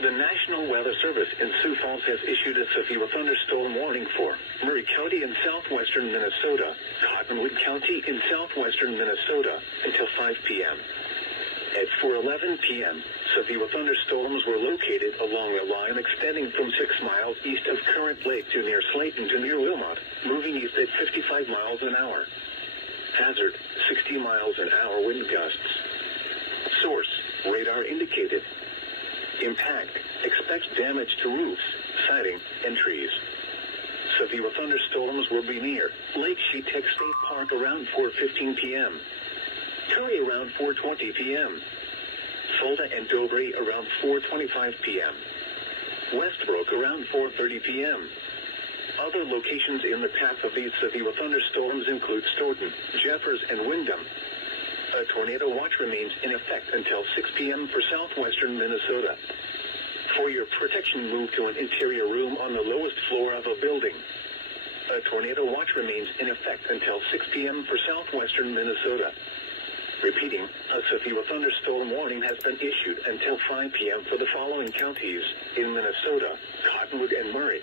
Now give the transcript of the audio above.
The National Weather Service in Sioux Falls has issued a severe thunderstorm warning for Murray County in southwestern Minnesota, Cottonwood County in southwestern Minnesota, until 5 p.m. At 4:11 p.m., severe thunderstorms were located along a line extending from 6 miles east of Current Lake to near Slayton to near Wilmot, moving east at 55 miles an hour. Hazard, 60 miles an hour wind gusts. Source, radar indicated. Impact, expect damage to roofs, siding, and trees. Severe thunderstorms will be near Lake Shetek State Park around 4:15 p.m. Curry around 4:20 p.m. Fulda and Dobry around 4:25 p.m. Westbrook around 4:30 p.m. Other locations in the path of these severe thunderstorms include Stoughton, Jeffers, and Windham. A tornado watch remains in effect until 6 p.m. for southwestern Minnesota. For your protection, move to an interior room on the lowest floor of a building. A tornado watch remains in effect until 6 p.m. for southwestern Minnesota. Repeating, a severe thunderstorm warning has been issued until 5 p.m. for the following counties in Minnesota: Cottonwood and Murray.